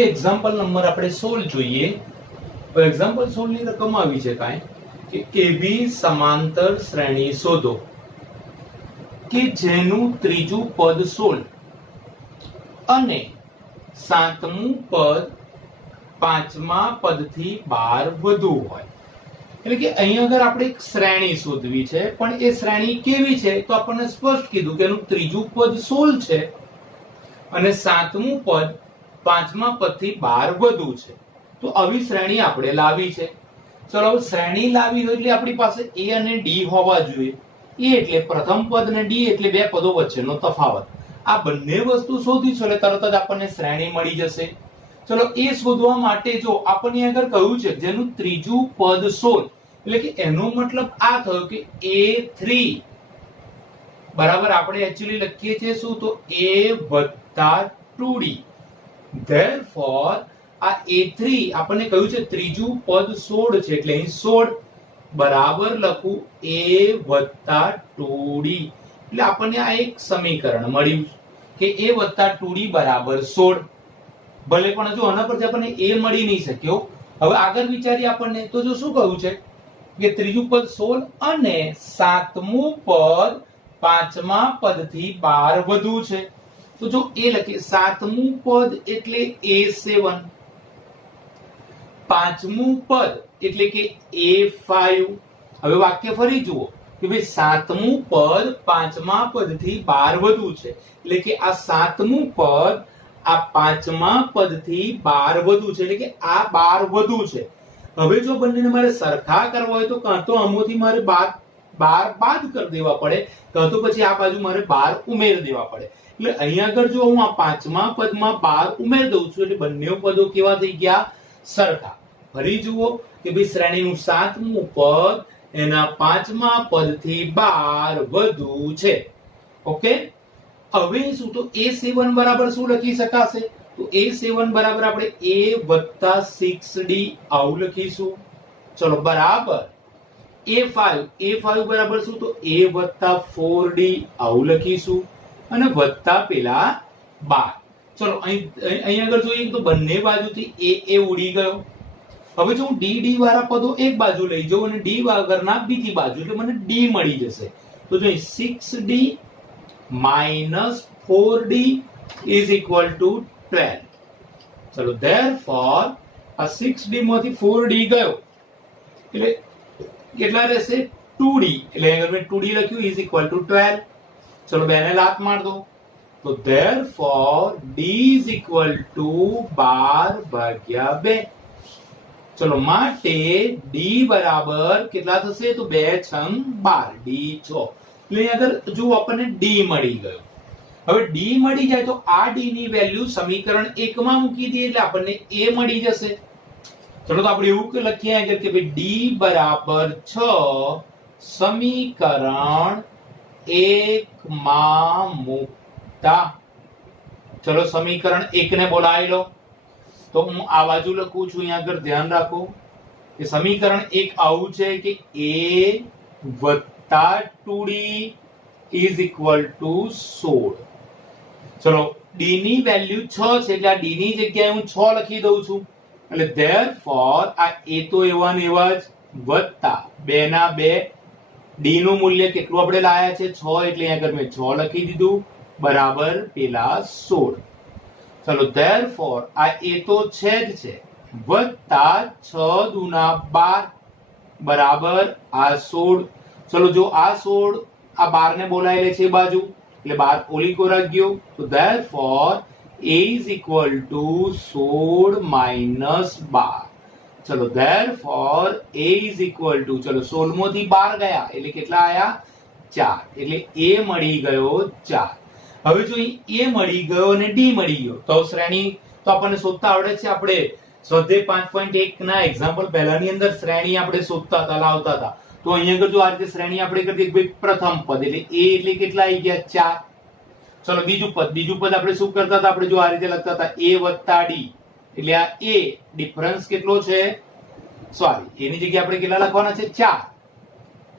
હવે example number આપણે 16 જોઈએ. તો એક્ઝામ્પલ 16 ની રકમ આવી છે કાંઈ કે એવી સમાંતર શ્રેણી શોધો કે જેનું ત્રીજું પદ 16 અને સાતમું પદ પાંચમા પદથી 12 વધુ હોય. એટલે કે અહીં અગર આપણે એક શ્રેણી શોધવી છે, પણ એ શ્રેણી કેવી છે તો આપણને સ્પષ્ટ કીધું કે એનું ત્રીજું પદ 16 છે અને સાતમું પદ પાંચમા પદથી 12 વધુ છે. તો આવી શ્રેણી આપણે લાવી છે. ચલો શ્રેણી લાવી હોય એટલે આપણી પાસે a અને d હોવા જોઈએ. a એટલે પ્રથમ પદ અને d એટલે બે પદો વચ્ચેનો તફાવત. આ બંને વસ્તુ શોધીશું એટલે તરત જ આપણને શ્રેણી મળી જશે. ચલો એ શોધવા માટે જો આપણને આગળ કહ્યું છે જેનું ત્રીજું પદ 16 એટલે કે એનો મતલબ આ થયો કે a3 બરાબર આપણે એક્ચ્યુઅલી લખીએ છીએ શું તો a + 2d. therefore આ a3 આપણને કહ્યું છે ત્રીજું પદ 16 છે એટલે અહીં 16 બરાબર લખું a + 2d. એટલે આપણને આ એક સમીકરણ મળ્યું કે a + 2d બરાબર 16. ભલે પણ જો આના પરથી આપણને a મળી નહીં શક્યો. હવે આગળ વિચારીએ આપણને તો જો શું કહ્યું છે કે ત્રીજું પદ 16 અને સાતમું પદ પાંચમા પદથી 12 વધુ છે. તો જો એ લખીએ સાતમું પદ એટલે a7, પાંચમું પદ એટલે કે a5. હવે વાક્ય ફરી જુઓ કે ભાઈ સાતમું પદ પાંચમા પદથી 12 વધુ છે એટલે કે આ સાતમું પદ આ પાંચમા પદથી 12 વધુ છે એટલે કે આ 12 વધુ છે. હવે જો બંનેને મારે સરખા કરવા હોય તો કાં તો આમાંથી મારે 12 બાદ કરી દેવા પડે, કાં તો પછી આ બાજુ મારે 12 ઉમેરી દેવા પડે. એટલે અહીંયા આગળ જો હું આ પાંચમા પદમાં 12 ઉમેરી દઉં છું એટલે બંને પદો કેવા થઈ ગયા? સરખા. ફરી જુઓ કે ભાઈ શ્રેણીનું સાતમું પદ એના પાંચમા પદથી 12 વધુ છે. ઓકે. હવે શું તો a7 બરાબર શું લખી શકાશે? તો a7 બરાબર આપણે a + 6d આવું લખીશું. ચલો બરાબર a5 બરાબર શું તો a + 4d આવું લખીશું અને વત્તા પેલા 12. ચલો અહીં આગળ જોઈએ તો બંને બાજુથી a ઉડી ગયો. હવે જો હું d વાળા પદો એક બાજુ લઈ જાઉં અને d વગરના બીજી બાજુ એટલે મને d મળી જશે. તો જો 6d - 4d = 12. ચલો therefore આ 6d માંથી 4d ગયો એટલે કેટલા રહેશે? 2d. એટલે અગર મેં 2d લખ્યું = 12. ચલો બેને લાત માર દો. તો therefore d = 12/2. ચલો માટે d બરાબર કેટલા થશે? તો 2 × 12 d 6. એટલે આગળ જો આપણને d મળી ગયો. હવે d મળી જાય તો આ d ની વેલ્યુ સમીકરણ 1 માં મૂકી દઈએ એટલે આપણને a મળી જશે. ચલો તો આપણે એવું લખીએ આગળ કે ભાઈ d બરાબર 6 સમીકરણ 1 માં મૂકતા. ચલો સમીકરણ 1 ને બોલાવી લો. તો હું આ બાજુ લખું છું, અહીંયા આગળ ધ્યાન રાખો કે સમીકરણ 1 આવું છે કે a + 2d = 16. ચલો d ની વેલ્યુ 6 છે એટલે આ d ની જગ્યાએ હું 6 લખી દઉં છું. એટલે therefore આ a તો એવા ને એવા જ વત્તા 2 ના 2 d નું મૂલ્ય કેટલું આપણે લાયા છે 6 એટલે અહીંયા આગળ મેં 6 લખી દીધું બરાબર પેલા 16. ચલો therefore આ a તો છે જ છે વત્તા 6 × 12 બરાબર આ 16. ચલો જો આ 16 આ 12 ને બોલાવી લે છે એ બાજુ એટલે 12 ઓલી કોરા ગયો. તો therefore a = 16 - 12. ચલો therefore a = ચલો 16 માંથી 12 ગયા એટલે કેટલા આયા? 4. એટલે a મળી ગયો 4. હવે જો a મળી ગયો અને d મળી ગયો તો શ્રેણી તો આપણને શોધતા આવડે છે. આપણે સ્વાધ્યાય 5.1 ના એક્ઝામ્પલ પહેલાની અંદર શ્રેણી આપણે શોધતા હતા, લાવતા હતા. તો અહીંયા આગળ જો આ રીતે શ્રેણી આપણે કરી દઈએ પ્રથમ પદ એટલે a એટલે કેટલા આવી ગયા? 4. ચલો બીજું પદ આપણે શું કરતા હતા? આપણે જો આ રીતે લખતા હતા a + d એટલે આ a ડિફરન્સ કેટલો છે? સોરી એની જગ્યાએ આપણે કેટલા લખવાના છે? 4.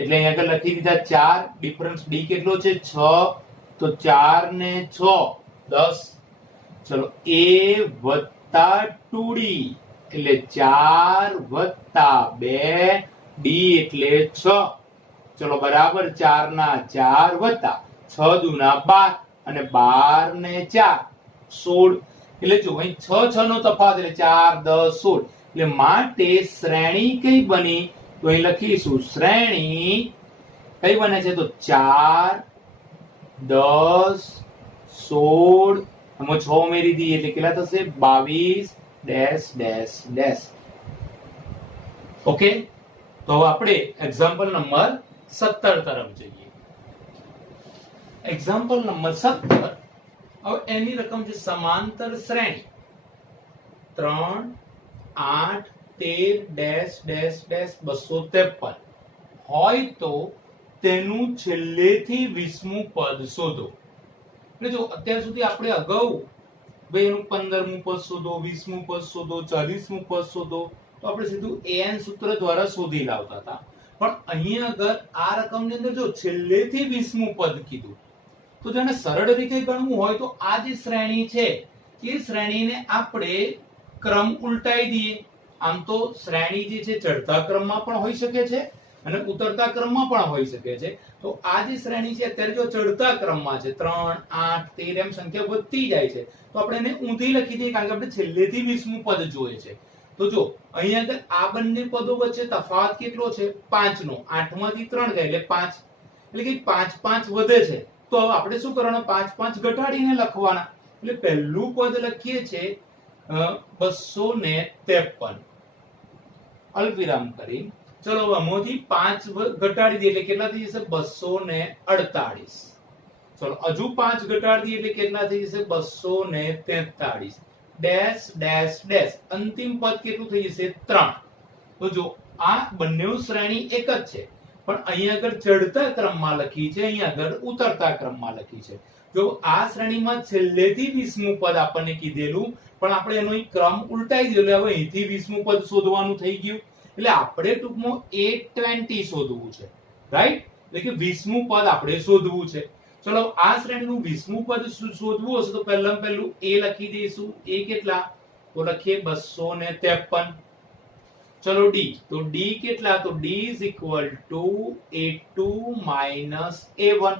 એટલે અહીંયા આગળ લખી દીધા 4. ડિફરન્સ d કેટલો છે? 6. તો 4 ને 6 10. ચલો a વત્તા 2d એટલે 4 વત્તા 2 d એટલે 6. ચલો બરાબર 4 ના 4 વત્તા 6 દુના 12 અને 12 ને 4 16. એટલે જો અહીં 6 6 નો તફાવત એટલે 4 10 16. એટલે માટે શ્રેણી કઈ બની? તો અહીં લખીશું શ્રેણી કઈ બને છે? તો 4 10 16 આમાં 6 ઉમેરી દઈએ એટલે કેટલા થશે? 22 ડેશ ડેશ ડેશ. ઓકે, તો હવે આપણે એક્ઝામ્પલ નંબર 17 તરફ જઈએ. Example number 17. હવે એની રકમ છે સમાંતર શ્રેણી 3 8 13 ડેશ ડેશ ડેશ 253 હોય તો તેનું છેલ્લેથી 20મું પદ શોધો. એટલે જો અત્યાર સુધી આપણે અગાઉ ભાઈ એનું 15મું પદ શોધો, 20મું પદ શોધો, 40મું પદ શોધો તો આપણે સીધું an સૂત્ર દ્વારા શોધી લાવતા હતા. પણ અહીંયા આગળ આ રકમની અંદર જો છેલ્લેથી 20મું પદ કીધું તો જેને સરળ રીતે ગણવું હોય તો આ જે શ્રેણી છે એ શ્રેણીને આપણે ક્રમ ઉલટાઈ દઈએ. આમ તો શ્રેણી જે છે ચડતા ક્રમમાં પણ હોઈ શકે છે અને ઉતરતા ક્રમમાં પણ હોઈ શકે છે. તો આ જે શ્રેણી છે અત્યારે જો ચડતા ક્રમમાં છે 3 8 13 એમ સંખ્યા વધતી જાય છે તો આપણે એને ઊંધી લખી દઈએ કારણ કે આપણે છેલ્લેથી 20મું પદ જોઈએ છે. તો જો અહીંયા આગળ આ બંને પદો વચ્ચે તફાવત કેટલો છે? 5 નો. 8 માંથી 3 ગયા એટલે 5 એટલે કે 5 5 વધે છે. તો હવે આપણે શું કરવાનું? 5 5 ઘટાડીને લખવાના. એટલે પહેલું પદ લખીએ છે 253 અલ્પવિરામ કરી. ચલો આમાંથી 5 ઘટાડી દઈએ એટલે કેટલા થઈ જશે? 248. ચલો હજુ 5 ઘટાડી દઈએ એટલે કેટલા થઈ જશે? 243 ડેશ ડેશ ડેશ. અંતિમ પદ કેટલું થઈ જશે? 3. તો જો આ બંને શ્રેણી એક જ છે પણ અહીંયા આગળ ચડતા ક્રમમાં લખી છે, અહીંયા આગળ ઉતરતા ક્રમમાં લખી છે. જો આ શ્રેણીમાં છેલ્લેથી 20મું પદ આપણને કીધેલું પણ આપણે એનો ક્રમ ઉલટાઈ દીધો એટલે હવે અહીંથી 20મું પદ શોધવાનું થઈ ગયું. એટલે આપણે ટૂંકમાં 820 શોધવું છે, રાઈટ? એટલે કે 20મું પદ આપણે શોધવું છે. ચલો આ શ્રેણીનું 20મું પદ શોધવું હશે તો પહેલું a લખી દઈશું. a કેટલા? તો લખીએ 253. ચલો d, તો d કેટલા? તો d is equal to a2 minus a1.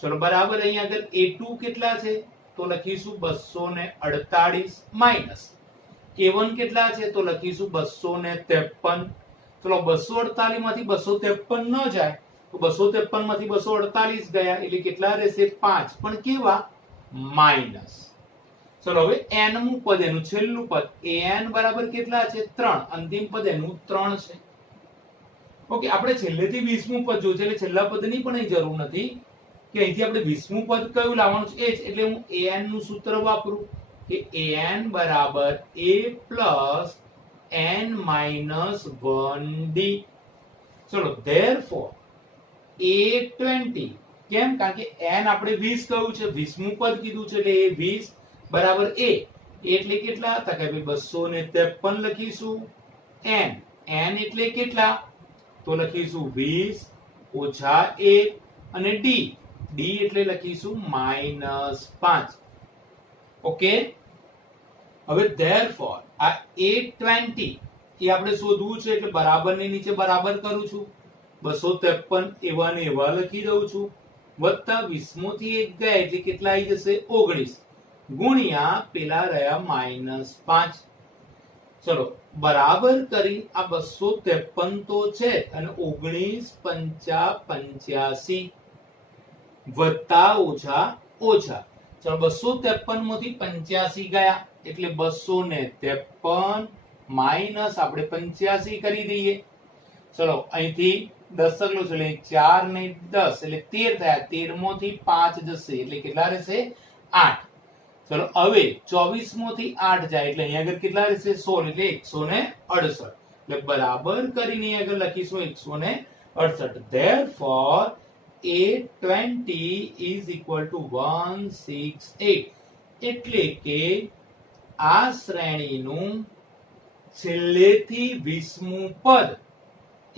ચલો બરાબર અહીંયા આગળ a2 કેટલા છે? તો લખીશું 248 માઈનસ a1 કેટલા છે? તો લખીશું 253. ચલો 248 માંથી 253 ન જાય તો 253 માંથી 248 ગયા એટલે કેટલા રહેશે? 5. પણ કેવા? માઈનસ. ચલો હવે n મું પદ એનું છેલ્લું પદ an બરાબર કેટલા છે? 3. અંતિમ પદ એનું 3 છે. ઓકે, આપણે છેલ્લેથી 20મું પદ જોયું છે એટલે છેલ્લા પદની પણ અહીં જરૂર નથી કે અહીંથી આપણે 20મું પદ કયું લાવવાનું છે એ જ. એટલે હું an નું સૂત્ર વાપરું કે an બરાબર a plus n minus 1d. ચલો therefore a20. કેમ? કારણ કે n આપણે 20 કહ્યું છે, 20મું પદ કીધું છે એટલે a 20 બરાબર a એટલે કેટલા હતા કે ભાઈ 253 લખીશું. n એટલે કેટલા? તો લખીશું 20 ઓછા 1 અને d એટલે લખીશું -5. ઓકે, હવે therefore આ a20 એ આપણે શોધવું છે એટલે બરાબરની નીચે બરાબર કરું છું. 253 એવા ને એવા લખી દઉં છું વત્તા 20 માંથી 1 ગયા એટલે કેટલા આવી જશે? 19 ગુણ્યા પેલા રહ્યા -5. ચલો બરાબર કરી આ 253 તો છે અને 19 5 85 વત્તા ઓછા ઓછા. ચલો 253 માંથી 85 ગયા એટલે 253 માઈનસ આપણે 85 કરી દઈએ. ચલો અહીંથી 10 અગલો છે એટલે 4 ને 10 એટલે 13 થયા. 13 માંથી 5 જશે એટલે કેટલા રહેશે? 8. ચલો હવે 24 માંથી 8 જાય એટલે અહીંયા આગળ કેટલા રહેશે? 16 એટલે 168. એટલે બરાબર કરીને અહીંયા આગળ લખીશું 168. therefore a20 is equal to 168. એટલે કે આ શ્રેણીનું છેલ્લેથી 20મું પદ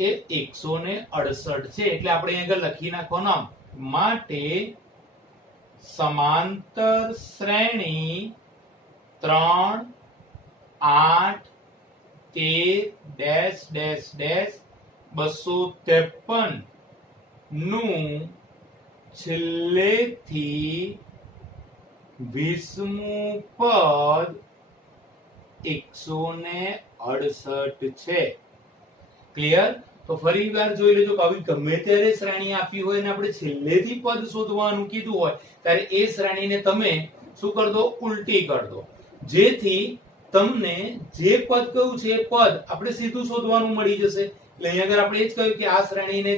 એ 168 છે. એટલે આપણે અહીંયા આગળ લખી નાખવાનું માટે સમાંતર શ્રેણી 3 8 ડેશ ડેશ ડેશ 253 નું છેલ્લેથી 20મું પદ 168 છે. ક્લિયર? તો ફરી વાર જોઈ લેજો કે આવી ગમે ત્યારે શ્રેણી આપી હોય અને આપણે છેલ્લેથી પદ શોધવાનું કીધું હોય ત્યારે એ શ્રેણીને તમે શું કરી દો? ઉલટી કરી દો, જેથી તમને જે પદ કયું છે એ પદ આપણે સીધું શોધવાનું મળી જશે. એટલે અહીંયા આગળ આપણે એ જ કહ્યું કે આ શ્રેણીને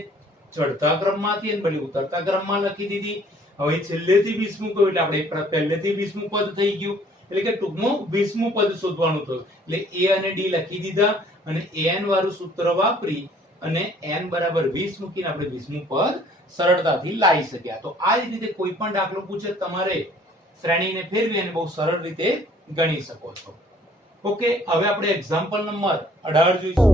ચડતા ક્રમમાંથી અને ભલે ઉતરતા ક્રમમાં લખી દીધી. હવે છેલ્લેથી 20મું કહ્યું એટલે આપણે પહેલેથી 20મું પદ થઈ ગયું, એટલે કે ટૂંકમાં 20મું પદ શોધવાનું થયું. એટલે a અને d લખી દીધા અને an વાળું સૂત્ર વાપરી અને n બરાબર 20 મૂકીને આપણે 20મું પદ સરળતાથી લાવી શક્યા. તો આ જ રીતે કોઈ પણ દાખલો પૂછે તમારે શ્રેણીને ફેરવી અને બહુ સરળ રીતે ગણી શકો છો. ઓકે, હવે આપણે એક્ઝામ્પલ નંબર 18 જોઈશું.